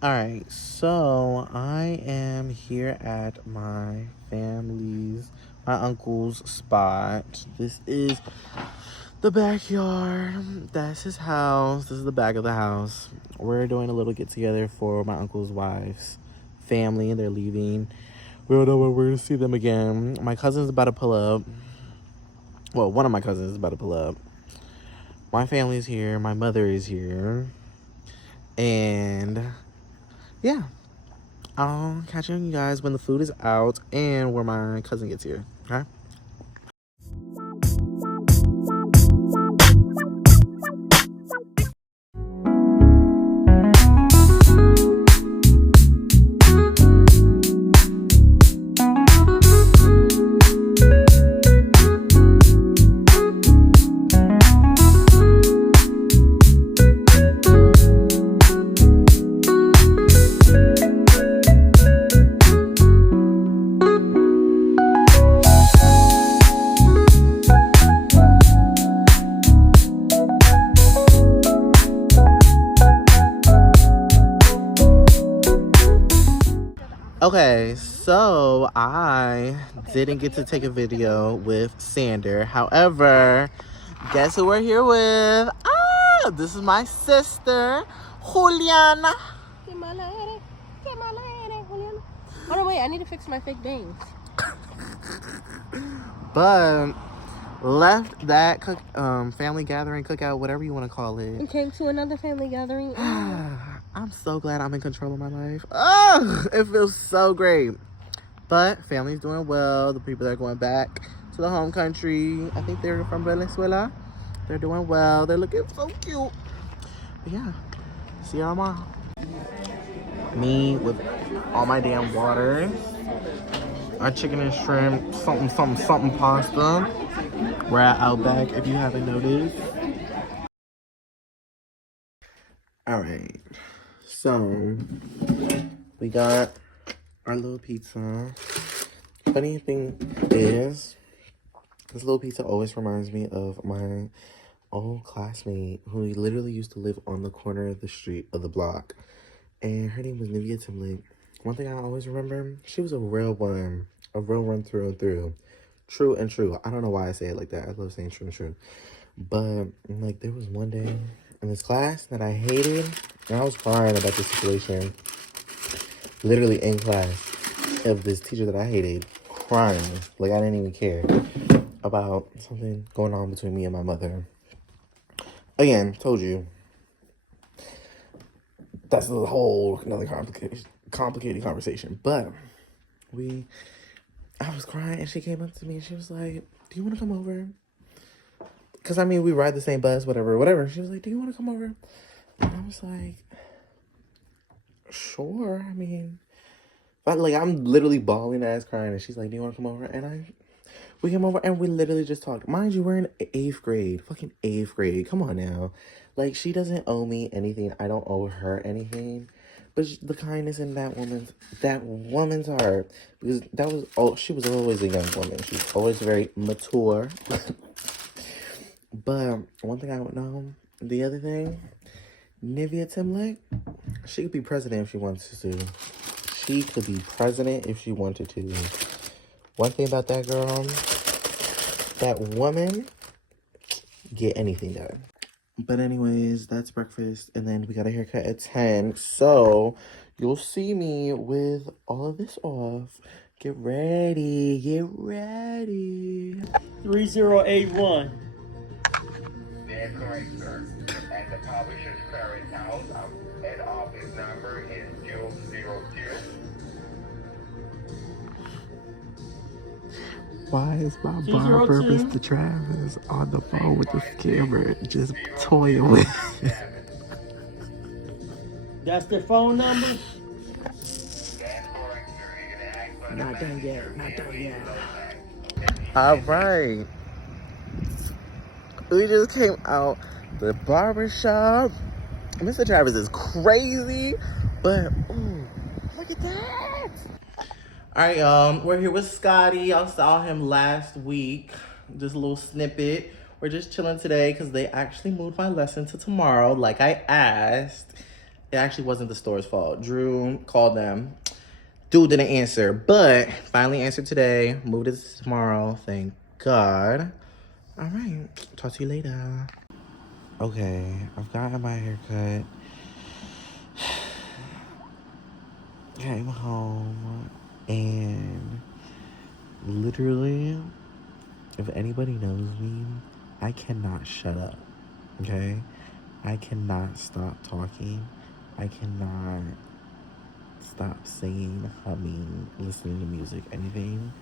All right, so I am here at my my uncle's spot. This is the backyard. That's his house. This is the back of the house. We're doing a little get together for my uncle's wife's family. They're leaving. We don't know when we're gonna see them again. My cousin's about to pull up. Well, one of my cousins is about to pull up. My family's here. My mother is here. And yeah, I'll catch you guys when the food is out and where my cousin gets here. Okay? Okay, so I didn't get to take a video with Sander. However, guess who we're here with? This is my sister, Juliana. Juliana. Oh no, wait, I need to fix my fake bangs. But left that family gathering, cookout, whatever you want to call it. We came to another family gathering. I'm so glad I'm in control of my life. Oh, it feels so great. But family's doing well. The people that are going back to the home country, I think they're from Venezuela. They're doing well. They're looking so cute. But yeah, see y'all tomorrow. Me with all my damn water. Our chicken and shrimp, something pasta. We're at Outback, if you haven't noticed. All right, so we got our little pizza. Funny thing is, this little pizza always reminds me of my old classmate who literally used to live on the corner of the street of the block. And her name was Nivea Timlin. One thing I always remember, she was a real one through and through. True and true. I don't know why I say it like that. I love saying true and true. But, like, there was one day in this class that I hated, and I was crying about this situation. Literally in class of this teacher that I hated, crying. Like, I didn't even care about something going on between me and my mother. Again, told you. That's a whole another complicated conversation. But I was crying and she came up to me and she was like, do you want to come over? Because, I mean, we ride the same bus, whatever. She was like, do you want to come over? And I was like, sure. I mean, but like, I'm literally bawling ass crying. And she's like, do you want to come over? And we came over and we literally just talked. Mind you, we're in 8th grade. Fucking 8th grade. Come on now. Like, she doesn't owe me anything. I don't owe her anything. But the kindness in that woman's heart. Because she was always a young woman. She's always very mature. But one thing I don't know, the other thing, Nivea Timlin, she could be president if she wants to. She could be president if she wanted to. One thing about that girl, that woman, get anything done. But anyways, that's breakfast. And then we got a haircut at 10. So you'll see me with all of this off. Get ready. 3081. That's correct, sir. And the publisher's parent house and office number is 202. Why is my barber, Mr. Travis, on the phone with the camera just toying with? That's their phone number? That's correct, sir. You can act for Not done yet. All right. We just came out the barber shop. Mr. Travis is crazy, but ooh, look at that. All right, y'all. We're here with Scotty. Y'all saw him last week. Just a little snippet. We're just chilling today because they actually moved my lesson to tomorrow, like I asked. It actually wasn't the store's fault. Drew called them. Dude didn't answer, but finally answered today. Moved it to tomorrow. Thank God. All right. Talk to you later. Okay, I've gotten my haircut. Came home and literally, if anybody knows me, I cannot shut up. Okay? I cannot stop talking. I cannot stop singing, humming, listening to music, anything.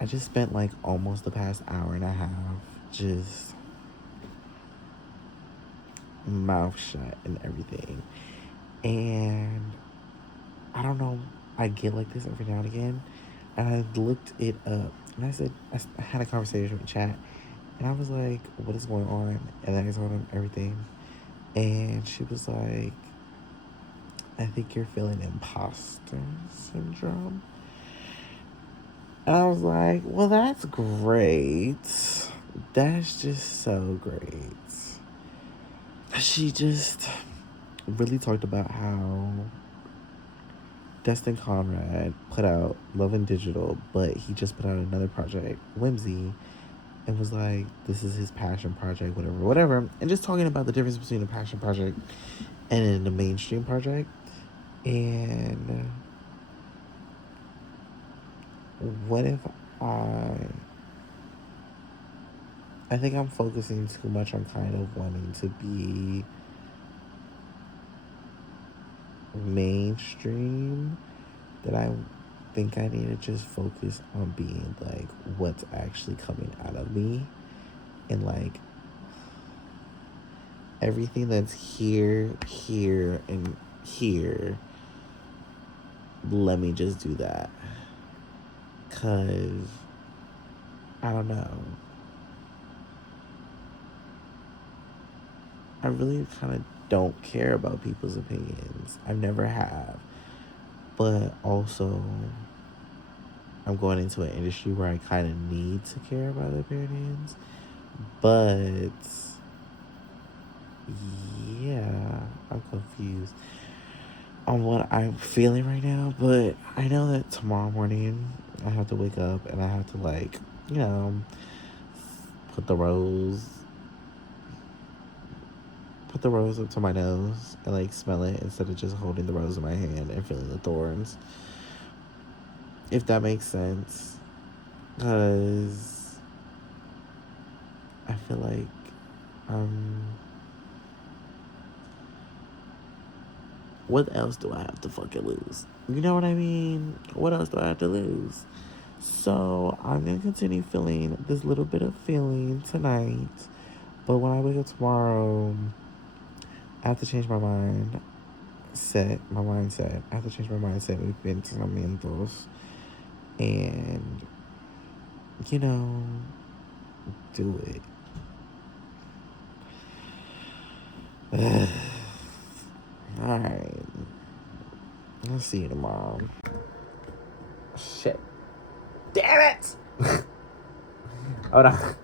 I just spent like almost the past hour and a half just mouth shut and everything. And I don't know, I get like this every now and again. And I looked it up and I had a conversation with chat and I was like, what is going on? And then I told him everything. And she was like, I think you're feeling imposter syndrome. And I was like, well, that's great. That's just so great. She just really talked about how Destin Conrad put out Love and Digital, but he just put out another project, Whimsy, and was like, this is his passion project, whatever. And just talking about the difference between a passion project and a mainstream project. And what if I think I'm focusing too much on kind of wanting to be mainstream, that I think I need to just focus on being like what's actually coming out of me, and like everything that's here, and here, let me just do that. Cause I don't know, I really kind of don't care about people's opinions. I never have. But also, I'm going into an industry where I kind of need to care about their opinions. But yeah, I'm confused on what I'm feeling right now. But I know that tomorrow morning I have to wake up and I have to, like, you know, put the rose up to my nose and like smell it instead of just holding the rose in my hand and feeling the thorns, if that makes sense. Because I feel like what else do I have to fucking lose? You know what I mean? What else do I have to lose? So I'm gonna continue feeling this little bit of feeling tonight, but when I wake up tomorrow, I have to change my mindset. I have to change my mindset with pensamientos. And, you know, do it. Alright. I'll see you tomorrow. Shit. Damn it! Hold on.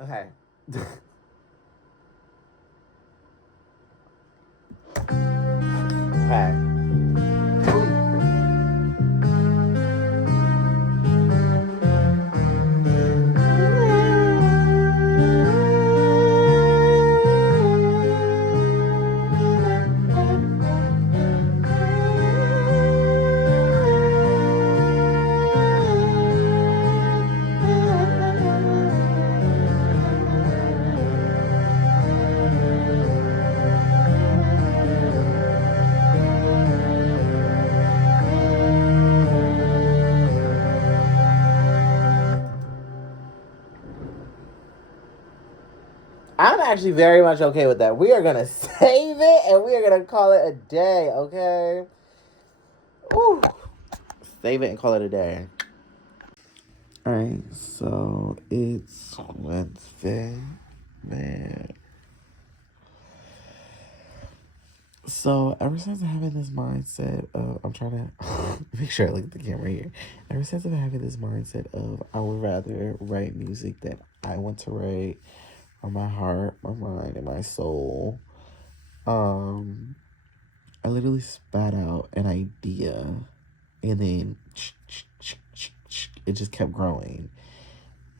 Okay. Okay. I'm actually very much okay with that. We are going to save it and we are going to call it a day, okay? Woo. Save it and call it a day. Alright, so it's Wednesday. Man. So ever since having this mindset of, I'm trying to make sure I look at the camera here. Ever since I'm having this mindset of, I would rather write music that I want to write from my heart, my mind, and my soul. I literally spat out an idea, and then it just kept growing,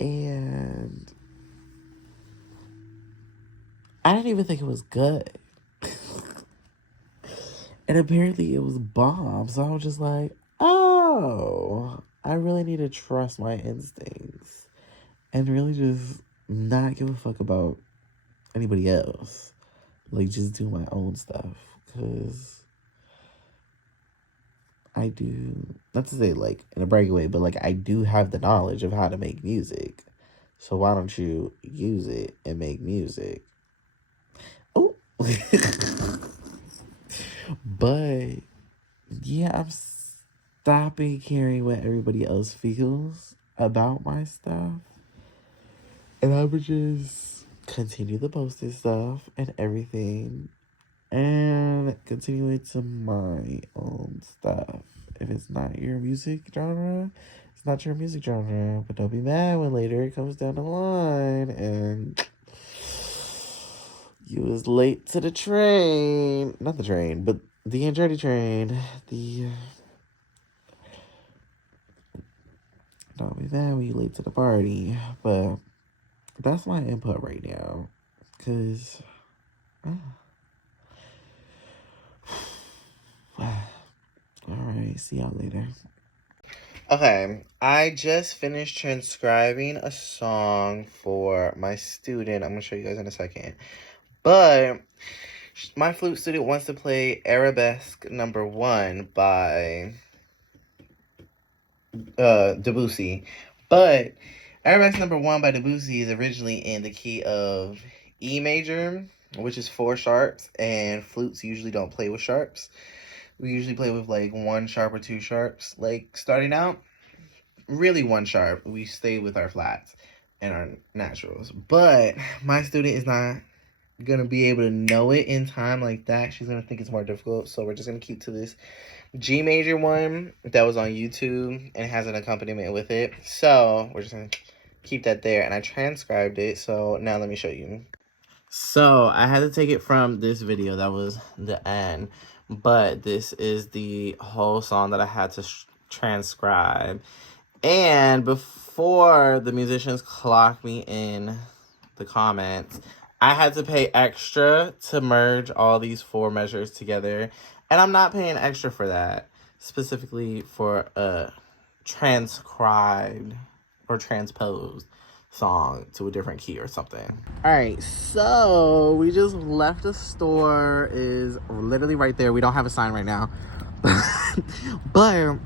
and I didn't even think it was good. And apparently it was bomb. So I was just like, oh, I really need to trust my instincts and really just not give a fuck about anybody else. Like, just do my own stuff. Because I do, not to say like in a braggy way, but like I do have the knowledge of how to make music. So why don't you use it and make music? Oh. But yeah, I'm stopping caring what everybody else feels about my stuff. And I would just continue to post this stuff and everything. And continue it to my own stuff. If it's not your music genre, it's not your music genre. But don't be mad when later it comes down the line and you was late to the train. Not the train, but the Andretti train. Don't be mad when you late to the party. But that's my input right now. Because... Alright, see y'all later. Okay, I just finished transcribing a song for my student. I'm going to show you guys in a second. But my flute student wants to play Arabesque number 1 by Debussy. But Arabesque number 1 by Debussy is originally in the key of E major, which is 4 sharps, and flutes usually don't play with sharps. We usually play with like 1 sharp or 2 sharps. Like starting out, really 1 sharp. We stay with our flats and our naturals. But my student is not gonna be able to know it in time like that. She's gonna think it's more difficult. So we're just gonna keep to this G major one that was on YouTube and has an accompaniment with it. So we're just gonna keep that there. And I transcribed it. So now let me show you. So I had to take it from this video. That was the end. But this is the whole song that I had to transcribe. And before the musicians clocked me in the comments, I had to pay extra to merge all these 4 measures together. And I'm not paying extra for that. Specifically for a transcribed or transposed song to a different key or something. Alright, so we just left the store. Is literally right there. We don't have a sign right now. But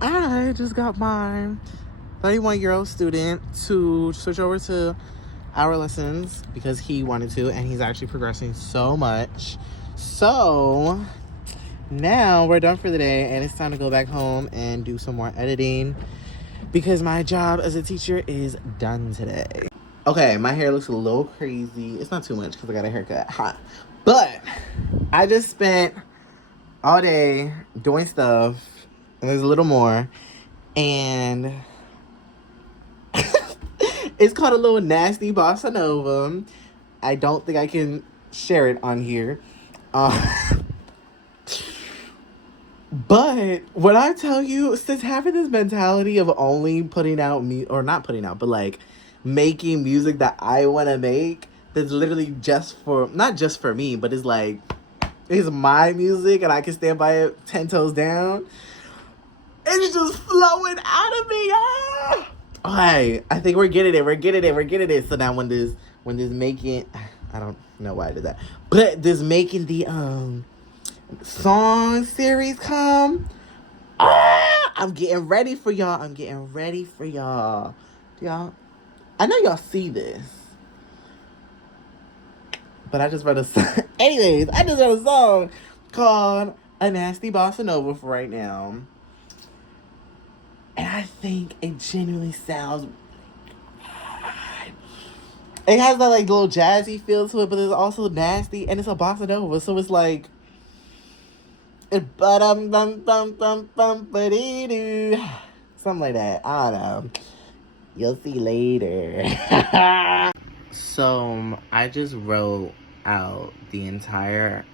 I just got my 31-year-old student to switch over to our lessons because he wanted to, and he's actually progressing so much. So now we're done for the day, and it's time to go back home and do some more editing because my job as a teacher is done today. Okay, my hair looks a little crazy. It's not too much because I got a haircut. Huh. But I just spent all day doing stuff, and there's a little more, and it's called a little nasty bossa nova. I don't think I can share it on here. But when I tell you, since having this mentality of only putting out or not putting out, but like making music that I want to make, that's literally just for, not just for me, but it's like, it's my music and I can stand by it 10 toes down. It's just flowing out of me. Ah! Okay, I think we're getting it. So now when this making, I don't know why I did that, but this making the song series come, I'm getting ready for y'all. Y'all, I know y'all see this, but I just wrote a song. Anyways, I just wrote a song called A Nasty Bossa Nova for right now. And I think it genuinely sounds good. It has that like little jazzy feel to it, but it's also nasty, and it's a bossa nova, so it's like Ba-dum bum bum bum bum ba-dee-doo. Something like that. I don't know. You'll see later. So I just wrote out the entire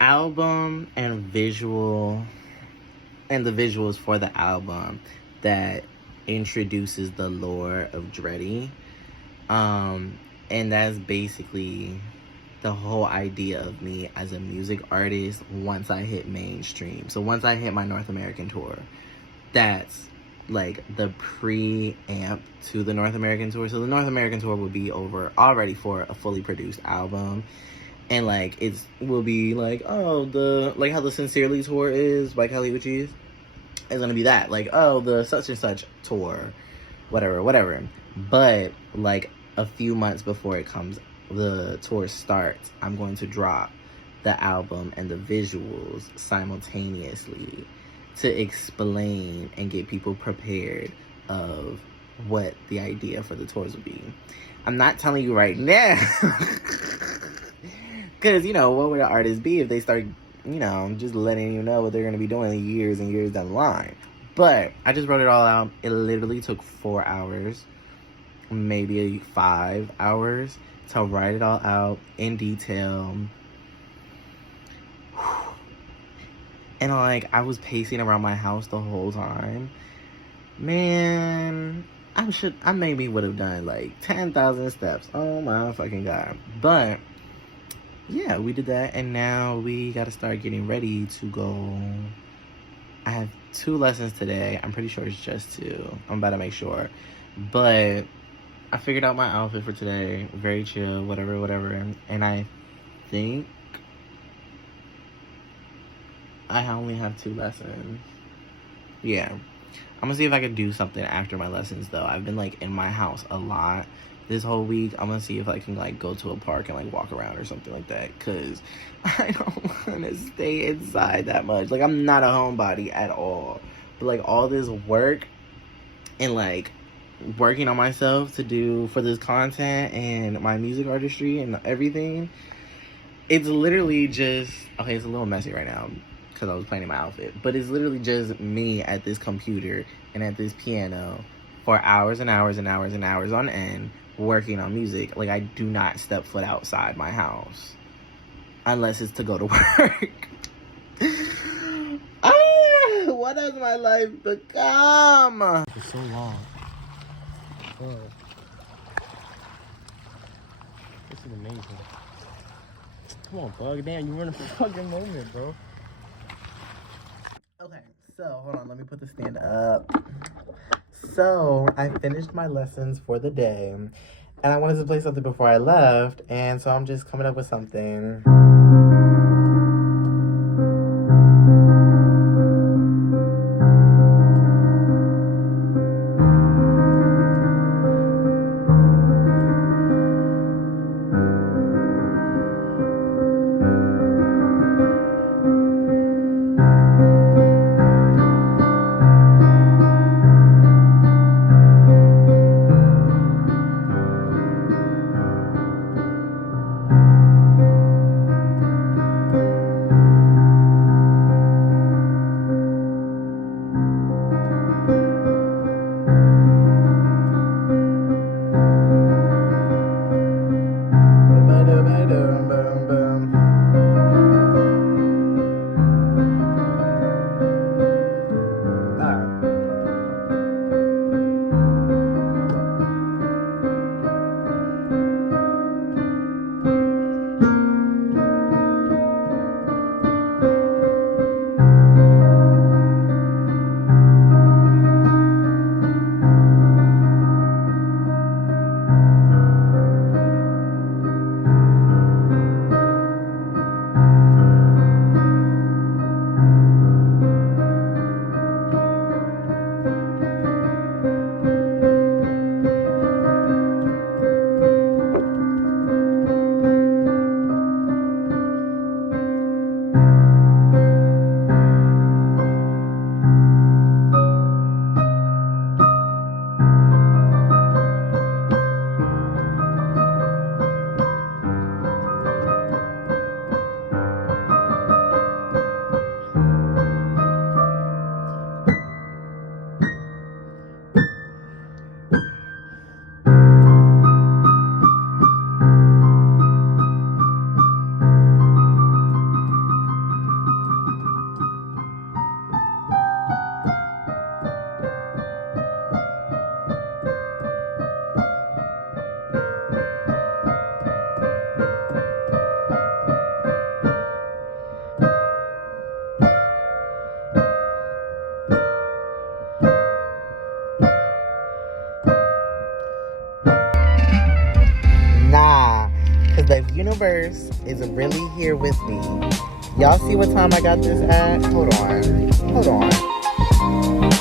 album and the visuals for the album that introduces the lore of Dreddy. And that's basically the whole idea of me as a music artist once I hit mainstream. So once I hit my North American tour, that's like the pre-amp to the North American tour. So the North American tour will be over already for a fully produced album. And like it will be like, oh, the like how the Sincerely tour is by Kelly Uchis is gonna be that. Like, oh, the such and such tour, whatever. But like a few months before the tour starts, I'm going to drop the album and the visuals simultaneously to explain and get people prepared of what the idea for the tours will be. I'm not telling you right now because, you know, what would an artist be if they start, you know, just letting you know what they're going to be doing years and years down the line. But I just wrote it all out. It literally took 4 hours, maybe 5 hours to write it all out in detail. And like, I was pacing around my house the whole time. Man, I maybe would have done like 10,000 steps. Oh my fucking God. But yeah, we did that, and now we gotta start getting ready to go. I have 2 lessons today. I'm pretty sure it's just 2. I'm about to make sure. But I figured out my outfit for today. Very chill, whatever. And I think I only have 2 lessons. Yeah. I'm gonna see if I can do something after my lessons, though. I've been, like, in my house a lot this whole week. I'm gonna see if I can, like, go to a park and, like, walk around or something like that. Because I don't want to stay inside that much. Like, I'm not a homebody at all. But, like, all this work and, like, working on myself to do for this content and my music artistry and everything, it's literally just, okay, it's a little messy right now because I was planning my outfit, but it's literally just me at this computer and at this piano for hours and hours and hours and hours on end working on music. Like, I do not step foot outside my house unless it's to go to work. What has my life become? It's so long. Oh. This is amazing. Come on, Bug. Damn, you ruined a fucking moment, bro. Okay, so hold on, let me put the stand up. So I finished my lessons for the day, and I wanted to play something before I left, and so I'm just coming up with something. universe is really here with me. Y'all see what time I got this at? Hold on.